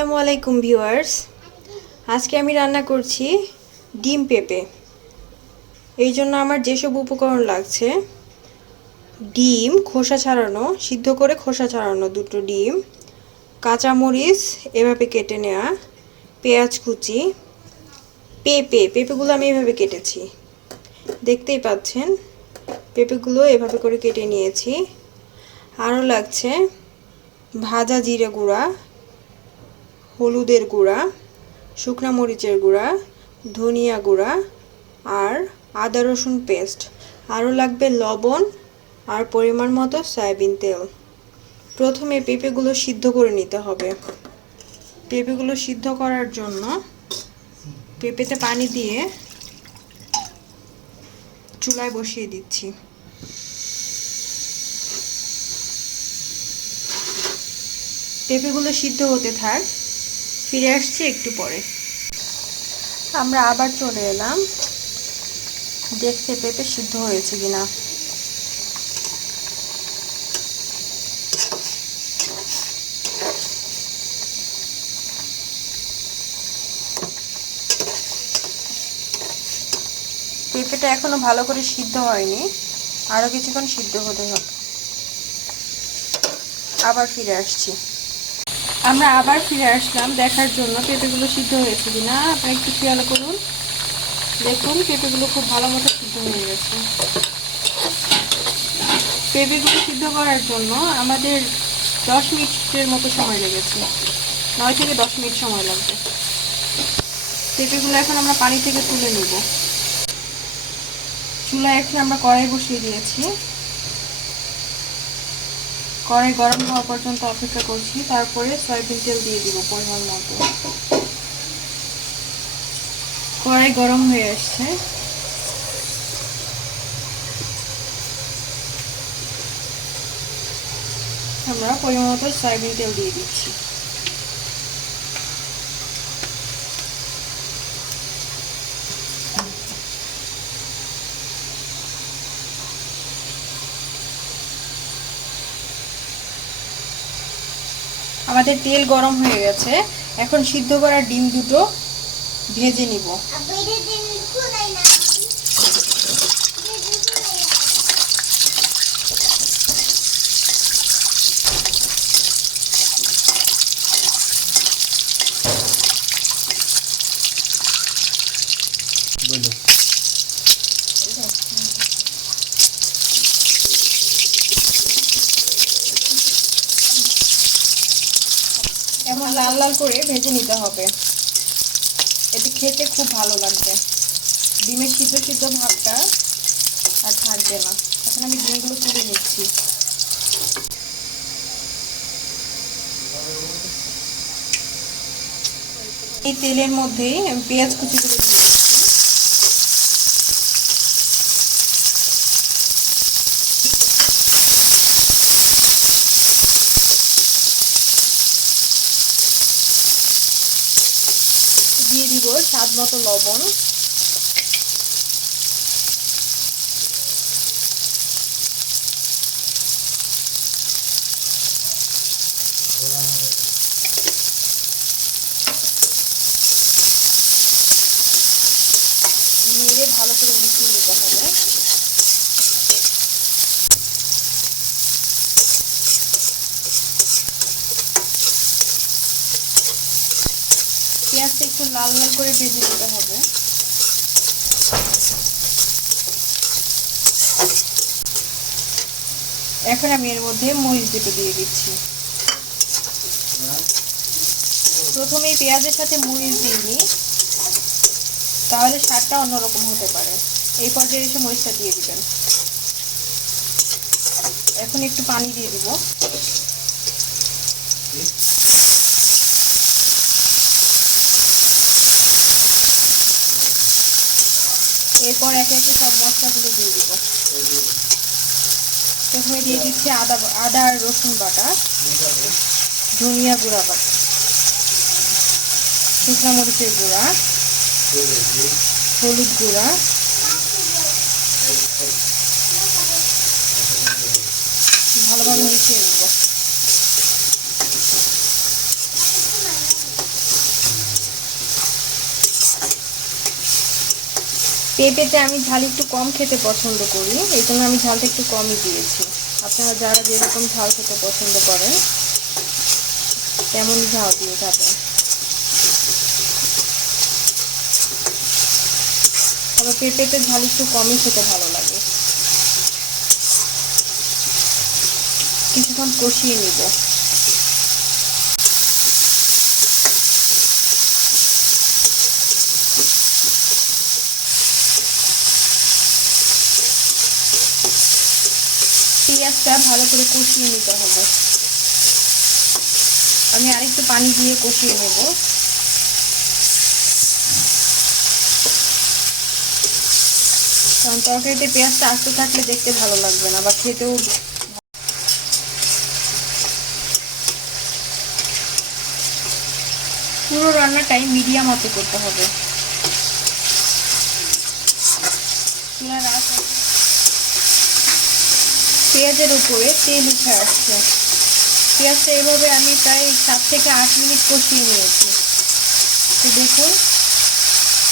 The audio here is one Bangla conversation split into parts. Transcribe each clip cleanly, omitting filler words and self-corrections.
আসসালামু আলাইকুম ভিউয়ার্স। আজকে আমি রান্না করছি ডিম পেঁপে। এই জন্য আমার যেসব উপকরণ লাগছে: ডিম খোসা ছাড়ানো, সিদ্ধ করে খোসা ছাড়ানো দুটো ডিম, কাঁচামরিচ এভাবে কেটে নেওয়া, পেঁয়াজ কুচি, পেঁপেগুলো আমি এভাবে কেটেছি, দেখতেই পাচ্ছেন। পেঁপেগুলো এভাবে করে কেটে নিয়েছি। আরও লাগছে ভাজা জিরে গুঁড়া, হলুদের গুঁড়া, শুকনা মরিচের গুঁড়া, ধনিয়া গুঁড়া আর আদা রসুন পেস্ট। আরও লাগবে লবণ আর পরিমাণ মতো সয়াবিন তেল। প্রথমে পেঁপেগুলো সিদ্ধ করে নিতে হবে। পেঁপেগুলো সিদ্ধ করার জন্য পেঁপেতে পানি দিয়ে চুলায় বসিয়ে দিচ্ছি। পেঁপেগুলো সিদ্ধ হতে থাক, ফিরে আসছি একটু পরে। আমরা আবার চলে এলাম দেখতে পেঁপে সিদ্ধ হয়েছে কিনা। পেঁপেটা এখনো ভালো করে সিদ্ধ হয়নি, আরো কিছুক্ষণ সিদ্ধ হতে হবে। আবার ফিরে আসছি। আমরা আবার ফিরে আসলাম দেখার জন্য পেঁপেগুলো সিদ্ধ হয়েছে কিনা। আপনারা একটু খেয়াল করুন, দেখুন পেঁপেগুলো খুব ভালো মতো সিদ্ধ হয়ে গেছে। পেঁপেগুলো সিদ্ধ করার জন্য আমাদের 10 মিনিটের মতো সময় লেগেছে, 9 থেকে 10 মিনিট সময় লাগবে। পেঁপেগুলো এখন আমরা পানি থেকে তুলে নেব। চুলায় এখন আমরা কড়াই বসিয়ে দিয়েছি। কড়াই গরম হওয়া পর্যন্ত অপেক্ষা করছি, তারপরে সয়াবিন তেল দিয়ে দিব পরিমাণ মতো। কড়াই গরম হয়ে আসছে। আমরা পরিমাণ মতো সয়াবিন তেল দিয়ে দিচ্ছি। আমাদের তেল গরম হয়ে গেছে। এখন সিদ্ধ করা ডিম দুটো ভেজে নিব। এমন লাল লাল করে ভেজে নিতে হবে, এতে খেতে খুব ভালো লাগবে। ডিমের সিদ্ধ সিদ্ধ ভাবটা আর থাকবে না। এখন আমি ডিমগুলো তুলে নিচ্ছি। এই তেলের মধ্যেই আমি পেঁয়াজ কুচি করে দিয়ে দিব স্বাদ মতো লবণ, নেড়ে ভালো করে মিশিয়ে নিতে হবে। পেঁয়াজটা একটু লাল লাল করে ভেজে নিতে হবে। এখন আমি এর মধ্যে মরিচ দুটো দিয়ে দিচ্ছি। প্রথমেই পেঁয়াজের সাথে মরিচ দিইনি, তাহলে স্বাদটা অন্যরকম হতে পারে। এই পর্যায়ে এসে মরিচটা দিয়ে দিবেন। এখন একটু পানি দিয়ে দিব। এরপর একে একে সব মশলাগুলো দিয়ে দিব। প্রথমে দিয়ে দিচ্ছি আদা আর রসুন বাটা, ধনিয়া গুঁড়া বাটা, শুকনা মরিচের গুঁড়া, হলুদ গুঁড়া, ভালোভাবে মিশিয়ে নেব। পেঁপেতে আমি ঝাল একটু কম খেতে পছন্দ করি, এই জন্য আমি ঝালটা একটু কমই দিয়েছি। আপনারা যারা যেরকম ঝাল খেতে পছন্দ করেন তেমনই ঝাল দিয়ে খাবেন। তবে পেঁপেতে ঝাল একটু কমই খেতে ভালো লাগে। কিছুক্ষণ কষিয়ে নিব। পেঁয়াজটা ভালো করে কষিয়ে নিতে হবে। আমি আরেকটু পানি দিয়ে কষিয়ে নেব। কারণ তরকারিতে পেঁয়াজটা আস্ত থাকলে দেখতে ভালো লাগবে না বা খেতেও। পুরো রান্নাটাই মিডিয়াম আঁচে করতে হবে। পেঁয়াজের উপরে তেল উঠে আসছে। পেঁয়াজটা এভাবে আমি প্রায় 7 থেকে 8 মিনিট কষিয়ে নিয়েছি। তো দেখুন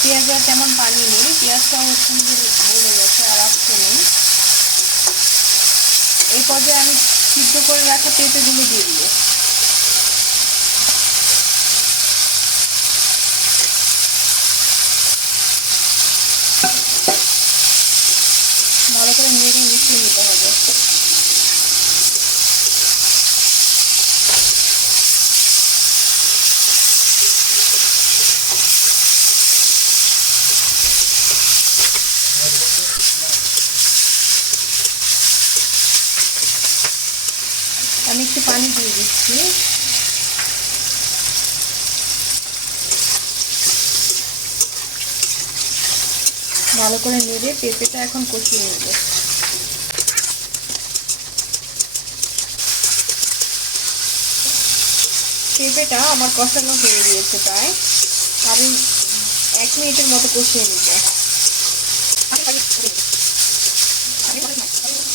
পেঁয়াজ আর তেমন পানি নেই, পেঁয়াজটাও সুন্দর গলে গেছে আর আসতে নেই। এই পর্যায়ে আমি সিদ্ধ করে রাখা পেঁপেগুলো দিয়ে দিব। ভালো করে নেড়ে মিশিয়ে নিতে হবে। আমি একটু পানি দিয়ে দিচ্ছি। ভালো করে নেড়ে পেঁপেটা এখন কষিয়ে নেব। পেঁপেটা আমার কষানো হয়ে গিয়েছে প্রায়, আমি 1 মিনিটের মতো কষিয়ে নিব।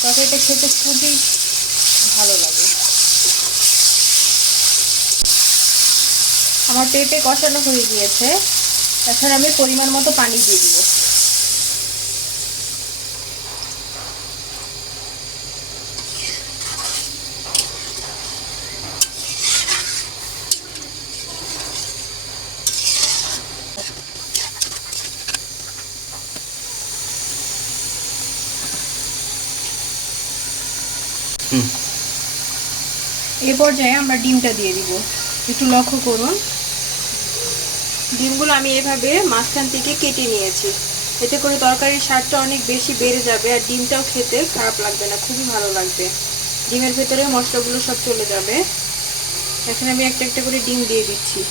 তরকারিটা খেতে খুবই ভালো লাগে। আমার পেঁপে কষানো হয়ে গিয়েছে, এখন আমি পরিমাণ মতো পানি দিয়ে দিব। এ পর্যায়ে আমরা ডিমটা দিয়ে দিব। একটু লক্ষ্য করুন, ডিমগুলো আমি এভাবে মাঝখান থেকে কেটে নিয়েছি। এতে করে তরকারির স্বাদটা অনেক বেশি বেড়ে যাবে আর ডিমটাও খেতে খারাপ লাগবে না, খুবই ভালো লাগবে। ডিমের ভেতরে মশলাগুলো সব চলে যাবে। এখন আমি একটা একটা করে ডিম দিয়ে দিচ্ছি।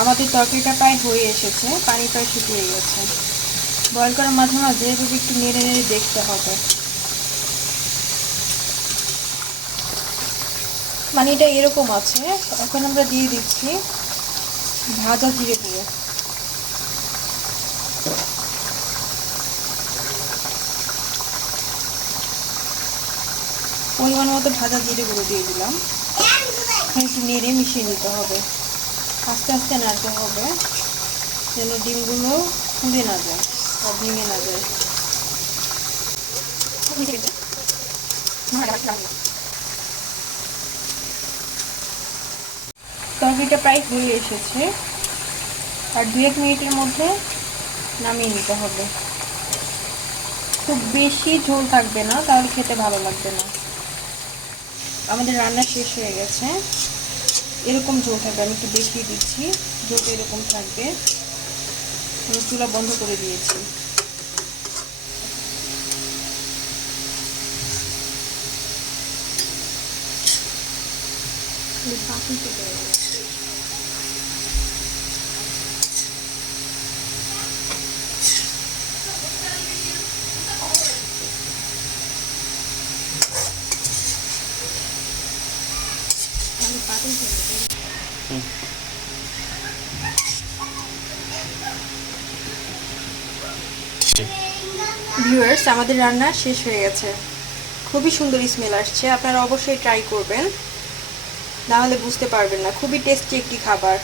আমাদের তরকারিটা প্রায় হয়ে এসেছে, পানি প্রায় শুকিয়ে গেছে। বয়েল করার মাঝে মাঝে এভাবে একটু নেড়ে নেড়ে দেখতে হবে। পানিটা এরকম আছে। এখন আমরা দিয়ে দিচ্ছি ভাজা জিরে গুঁড়ো। পরিমাণ মতো ভাজা জিরে গুঁড়ো দিয়ে দিলাম। একটু নেড়ে মিশিয়ে নিতে হবে। আস্তে আস্তে নাড়তে হবে যেন ডিমগুলো ফুলে না যায় বা ভেঙে না যায়। তরকারিটা প্রায় হয়ে এসেছে, আর 2-1 মিনিটের মধ্যে নামিয়ে নিতে হবে। খুব বেশি ঝোল থাকবে না, তাহলে খেতে ভালো লাগবে না। আমাদের রান্না শেষ হয়ে গেছে। এরকম ঝোল থাকবে, আমি একটু দেখিয়ে দিচ্ছি। ঝোলটা এরকম থাকবে। আমি চুলা বন্ধ করে দিয়েছি। ভিউয়ার্স, আমাদের রান্না শেষ হয়ে গেছে। খুবই সুন্দর স্মেল আসছে, আপনারা অবশ্যই ট্রাই করবেন, নাহলে বুঝতে পারবেন না। খুবই টেস্টি একটি খাবার।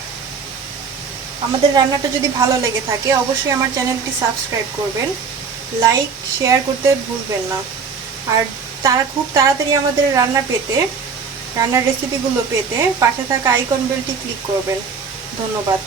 আমাদের রান্নাটা যদি ভালো লেগে থাকে অবশ্যই আমার চ্যানেলটি সাবস্ক্রাইব করবেন, লাইক শেয়ার করতে ভুলবেন না। আর তারা খুব তাড়াতাড়ি আমাদের রান্নার রেসিপিগুলো পেতে পাশে থাকা আইকন বেলটি ক্লিক করবেন। ধন্যবাদ।